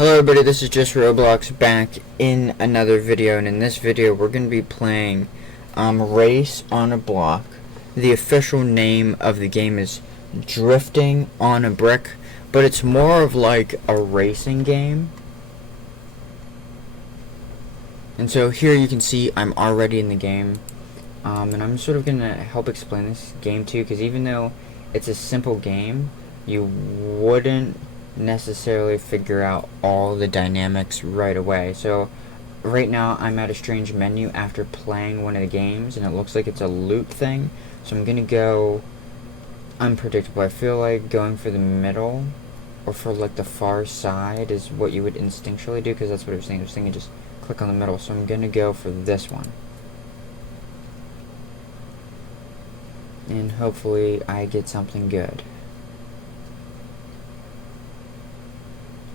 Hello everybody, this is just Roblox back in another video, and in this video we're going to be playing Race on a Block. The official name of the game is Drifting on a Brick, but it's more of like a racing game. And so here you can see I'm already in the game, and I'm sort of going to help explain this game to you, because even though it's a simple game, you wouldn't necessarily figure out all the dynamics right away. So right now I'm at a strange menu after playing one of the games, and it looks like it's a loot thing, so I'm gonna go unpredictable. I feel like going for the middle or for like the far side is what you would instinctually do, because that's what I was thinking. I was thinking just click on the middle, so I'm gonna go for this one, and hopefully I get something good.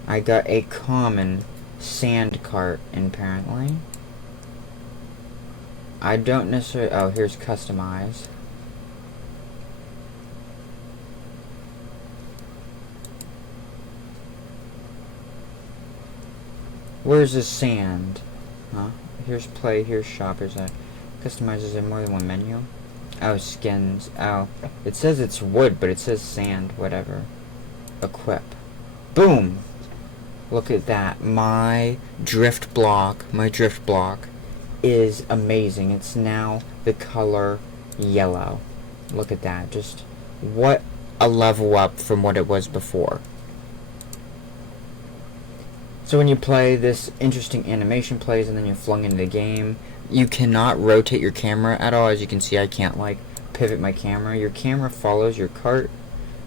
I got a common sand cart, apparently. I don't necessarily... Oh, here's customize. Where's the sand? Huh? Here's play, here's shop, here's that. Customize, is there more than one menu? Oh, skins. Oh, it says it's wood, but it says sand, whatever. Equip. Boom! Look at that. My drift block is amazing. It's now the color yellow. Look at that. Just what a level up from what it was before. So when you play, this interesting animation plays, and then you're flung into the game. You cannot rotate your camera at all. As you can see, I can't like pivot my camera. Your camera follows your cart.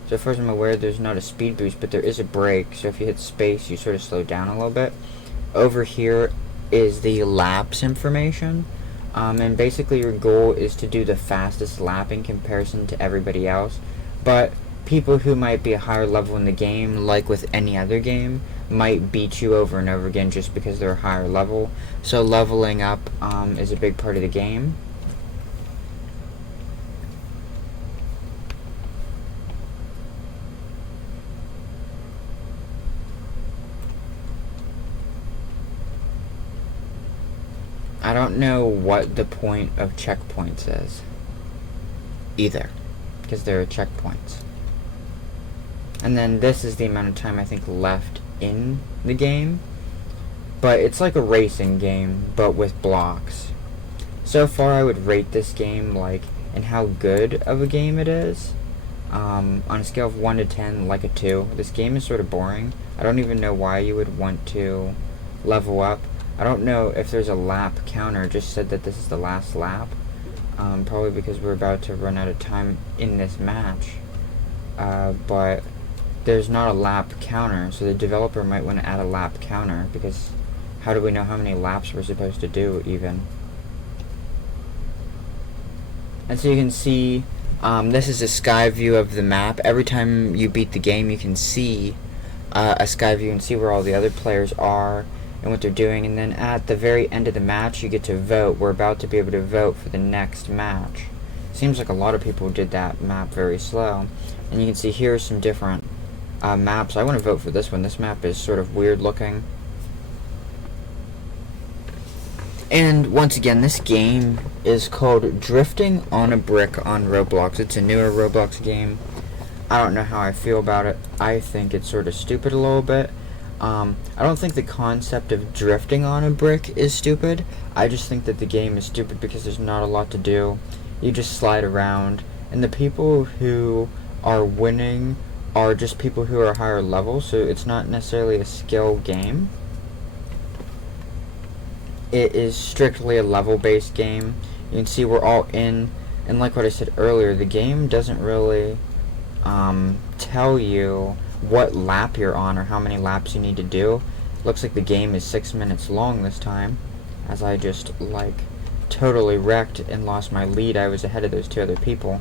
So as far as I'm aware, there's not a speed boost, but there is a brake. So if you hit space, you sort of slow down a little bit. Over here is the laps information. And basically your goal is to do the fastest lap in comparison to everybody else. But people who might be a higher level in the game, like with any other game, might beat you over and over again just because they're a higher level. So leveling up is a big part of the game. I don't know what the point of checkpoints is either, because there are checkpoints. And then this is the amount of time I think left in the game, but it's like a racing game but with blocks. So far I would rate this game like in how good of a game it is, on a scale of 1 to 10, like a 2. This game is sort of boring. I don't even know why you would want to level up. I don't know if there's a lap counter. It just said that this is the last lap. Probably because we're about to run out of time in this match. But there's not a lap counter, so the developer might want to add a lap counter, because how do we know how many laps we're supposed to do even? And so you can see, this is a sky view of the map. Every time you beat the game, you can see a sky view and see where all the other players are and what they're doing, and then at the very end of the match you get to vote. We're about to be able to vote for the next match. Seems like a lot of people did that map very slow, and you can see here are some different maps. I want to vote for this one. This map is sort of weird looking. And once again, this game is called Drifting on a Brick on Roblox. It's a newer Roblox game. I don't know how I feel about it. I think it's sort of stupid a little bit. I don't think the concept of drifting on a brick is stupid. I just think that the game is stupid because there's not a lot to do. You just slide around, and the people who are winning are just people who are higher level, so it's not necessarily a skill game. It is strictly a level-based game. You can see we're all in, and like what I said earlier, the game doesn't really tell you what lap you're on or how many laps you need to do. Looks like the game is 6 minutes long this time, as I just like totally wrecked and lost my lead. I was ahead of those two other people.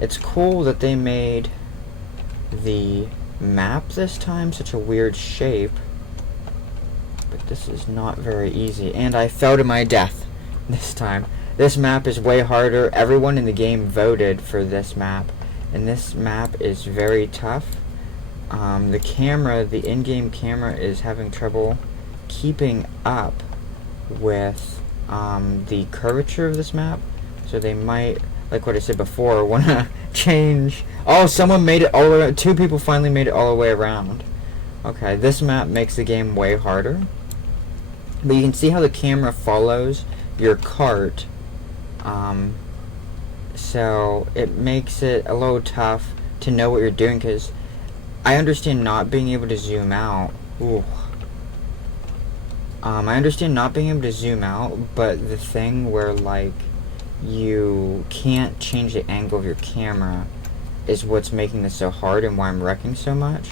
It's cool that they made the map this time such a weird shape, but this is not very easy, and I fell to my death this time. This map is way harder. Everyone in the game voted for this map, and this map is very tough. the camera, the in-game camera, is having trouble keeping up with the curvature of this map. So they might, like what I said before, want to change. Oh, someone made it all the way around. 2 people finally made it all the way around. Okay, this map makes the game way harder. But you can see how the camera follows your cart. So it makes it a little tough to know what you're doing, because I understand not being able to zoom out. Ooh. I understand not being able to zoom out, but the thing where, like, you can't change the angle of your camera is what's making this so hard and why I'm wrecking so much.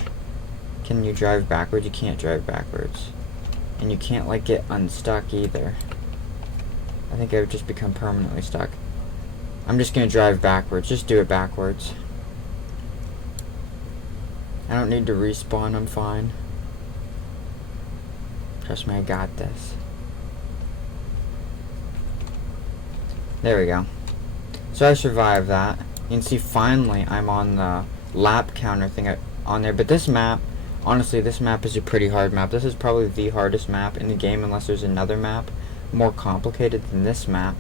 Can you drive backwards? You can't drive backwards. And you can't, like, get unstuck either. I think I would just become permanently stuck. I'm just gonna drive backwards. Just do it backwards. I don't need to respawn. I'm fine. Trust me, I got this. There we go. So I survived that. You can see finally I'm on the lap counter thing on there. But this map, honestly, this map is a pretty hard map. This is probably the hardest map in the game, unless there's another map more complicated than this map.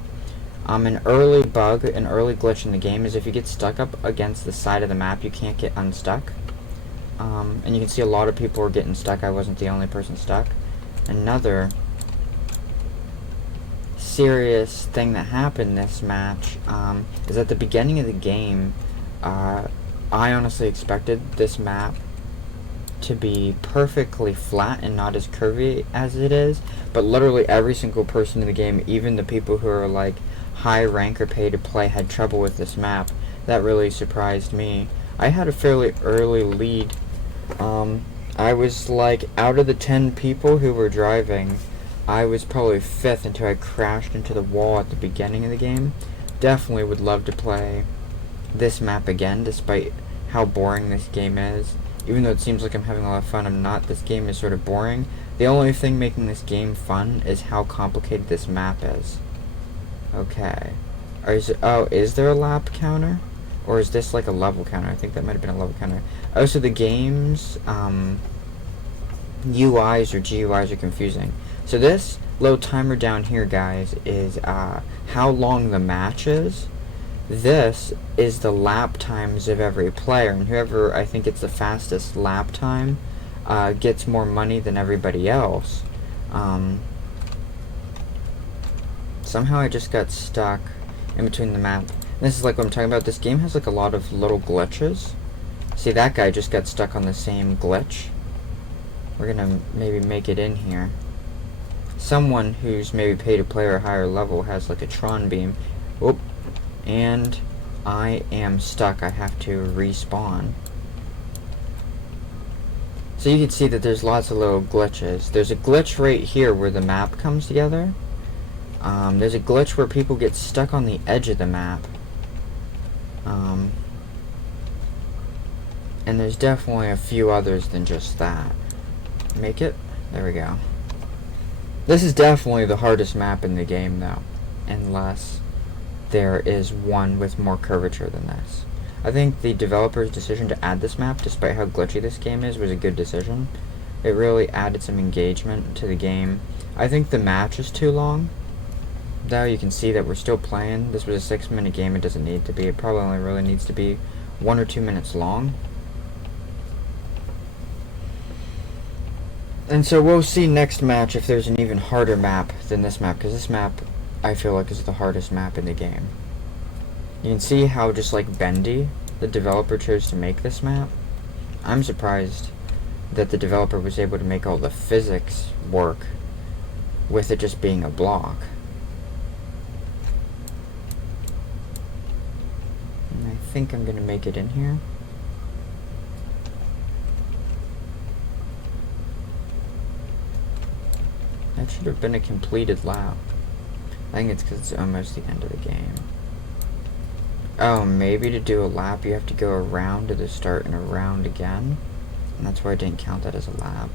An early bug, an early glitch in the game is if you get stuck up against the side of the map, you can't get unstuck. And you can see a lot of people were getting stuck. I wasn't the only person stuck. Another serious thing that happened this match is at the beginning of the game, I honestly expected this map to be perfectly flat and not as curvy as it is, but literally every single person in the game, even the people who are like high rank or pay to play, had trouble with this map. That really surprised me. I had a fairly early lead. I was like, out of the 10 people who were driving, I was probably 5th until I crashed into the wall at the beginning of the game. Definitely would love to play this map again, despite how boring this game is. Even though it seems like I'm having a lot of fun, I'm not. This game is sort of boring. The only thing making this game fun is how complicated this map is. Okay. Is there a lap counter? Or is this like a level counter? I think that might have been a level counter. Oh, so the game's UIs or GUIs are confusing. So this little timer down here, guys, is how long the match is. This is the lap times of every player, and whoever I think it's the fastest lap time gets more money than everybody else. Somehow I just got stuck in between the map. This is like what I'm talking about. This game has like a lot of little glitches. See, that guy just got stuck on the same glitch. We're gonna maybe make it in here. Someone who's maybe paid to play or higher level has like a Tron beam. Whoop. And I am stuck. I have to respawn. So you can see that there's lots of little glitches. There's a glitch right here where the map comes together. There's a glitch where people get stuck on the edge of the map. And there's definitely a few others than just that. Make it? There we go. This is definitely the hardest map in the game, though. Unless there is one with more curvature than this. I think the developer's decision to add this map, despite how glitchy this game is, was a good decision. It really added some engagement to the game. I think the match is too long. Though you can see that we're still playing. This was a 6-minute game. It doesn't need to be. It probably only really needs to be 1 or 2 minutes long. And so we'll see next match if there's an even harder map than this map, because this map, I feel like, is the hardest map in the game. You can see how just like bendy the developer chose to make this map. I'm surprised that the developer was able to make all the physics work with it just being a block. And I think I'm gonna make it in here. That should have been a completed lap. I think it's because it's almost the end of the game. Oh, maybe to do a lap you have to go around to the start and around again. And that's why I didn't count that as a lap.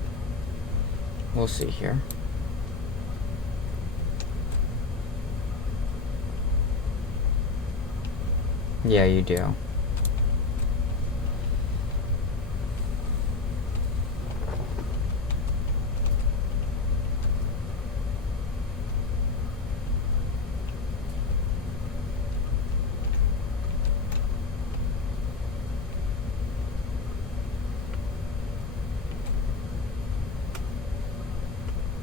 We'll see here. Yeah, you do.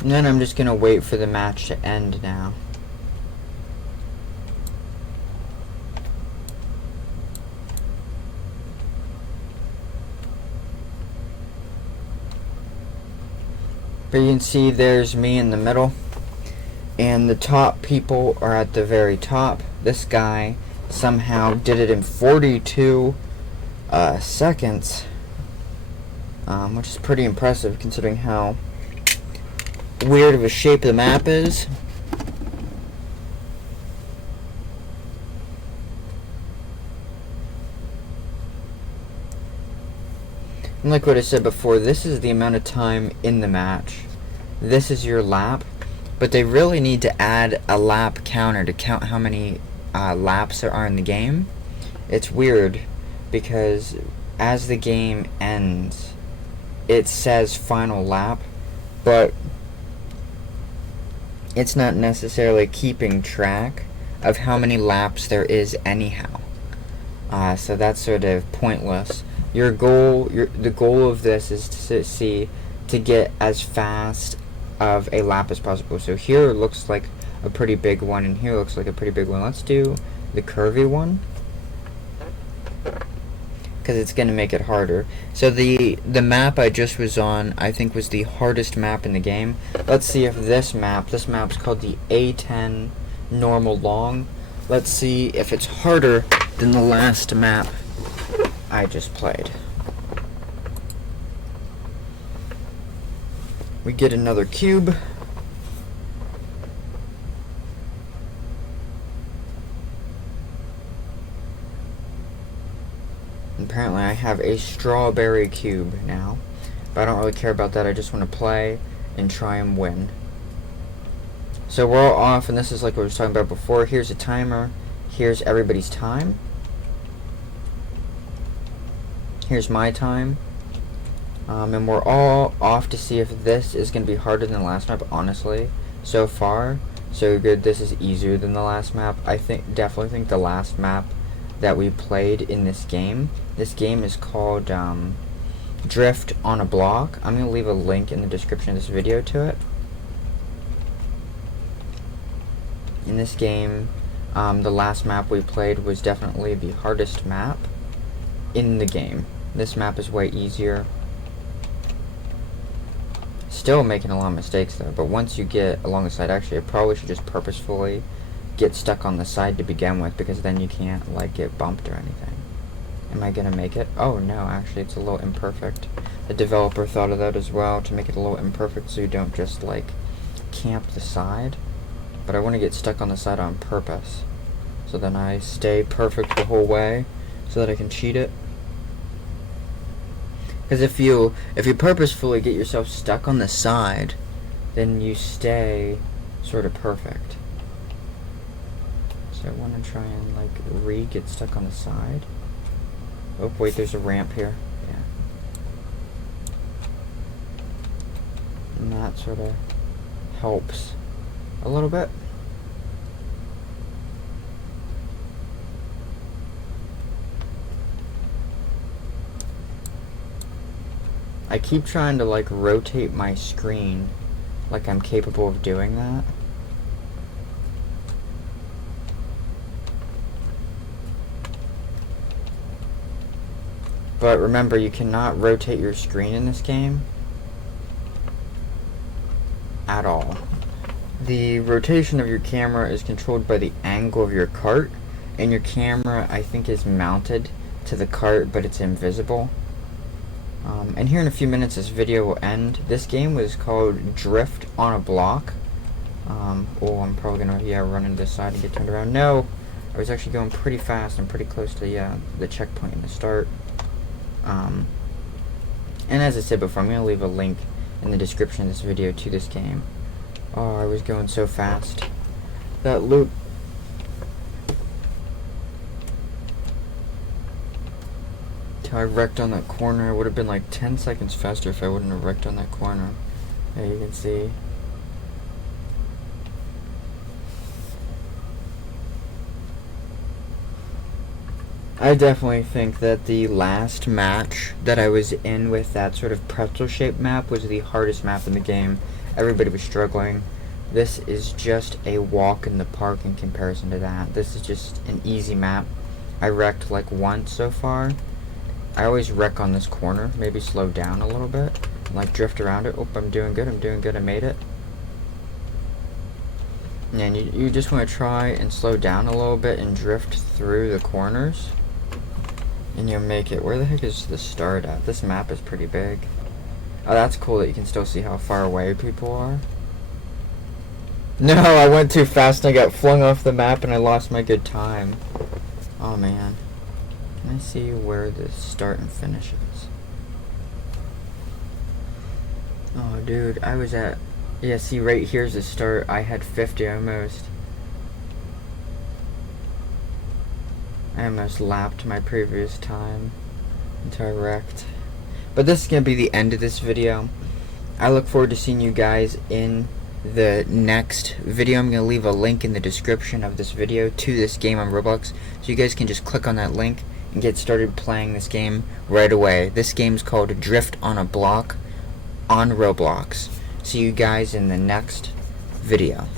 And then I'm just gonna wait for the match to end now. But you can see there's me in the middle, and the top people are at the very top. This guy somehow did it in 42 seconds, which is pretty impressive considering how weird of a shape the map is. And like what I said before, this is the amount of time in the match. This is your lap, but they really need to add a lap counter to count how many laps there are in the game. It's weird because as the game ends, it says final lap, but it's not necessarily keeping track of how many laps there is anyhow. So that's sort of pointless. The goal of this is to get as fast of a lap as possible. So here it looks like a pretty big one, and here looks like a pretty big one. Let's do the curvy one, because it's going to make it harder. So the map I just was on, I think, was the hardest map in the game. Let's see if this map's called the A10 normal long. Let's see if it's harder than the last map I just played. We get another cube. Apparently I have a strawberry cube now, but I don't really care about that. I just want to play and try and win. So we're all off, and this is like what I was talking about before. Here's a timer. Here's everybody's time. Here's my time. And we're all off to see if this is going to be harder than the last map. Honestly, so far, so good. This is easier than the last map. I definitely think the last map that we played in this game. This game is called Drift on a Block. I'm going to leave a link in the description of this video to it. In this game, the last map we played was definitely the hardest map in the game. This map is way easier. Still making a lot of mistakes though, but once you get along the side, actually I probably should just purposefully get stuck on the side to begin with, because then you can't like get bumped or anything. Am I gonna make it? Oh no, actually it's a little imperfect. The developer thought of that as well, to make it a little imperfect so you don't just like camp the side. But I want to get stuck on the side on purpose, so then I stay perfect the whole way so that I can cheat it. Because if you purposefully get yourself stuck on the side, then you stay sort of perfect. So I want to try and like get stuck on the side. Oh wait, there's a ramp here. Yeah. And that sort of helps a little bit. I keep trying to like rotate my screen like I'm capable of doing that. But remember, you cannot rotate your screen in this game at all. The rotation of your camera is controlled by the angle of your cart, and your camera, I think, is mounted to the cart, but it's invisible. And here in a few minutes this video will end. This game was called Drift on a Block. Oh, I'm probably gonna run into this side and get turned around. No, I was actually going pretty fast and pretty close to the checkpoint in the start. And as I said before, I'm gonna leave a link in the description of this video to this game. Oh, I was going so fast. That loop. I wrecked on that corner. It would have been like 10 seconds faster if I wouldn't have wrecked on that corner. There you can see. I definitely think that the last match that I was in with that sort of pretzel shaped map was the hardest map in the game. everybody was struggling. This is just a walk in the park in comparison to that. This is just an easy map. I wrecked like once so far. I always wreck on this corner. Maybe slow down a little bit. Like drift around it. Oh, I'm doing good. I made it. And you just want to try and slow down a little bit and drift through the corners. And you'll make it. Where the heck is the start at? This map is pretty big. Oh, that's cool that you can still see how far away people are. No, I went too fast and I got flung off the map and I lost my good time. Oh man. Can I see where the start and finish is? Oh dude, I was at... Yeah, see right here's the start. I had 50 almost. I almost lapped my previous time until I wrecked. But this is going to be the end of this video. I look forward to seeing you guys in the next video. I'm going to leave a link in the description of this video to this game on Roblox, so you guys can just click on that link and get started playing this game right away. This game's called Drift on a Block on Roblox. See you guys in the next video.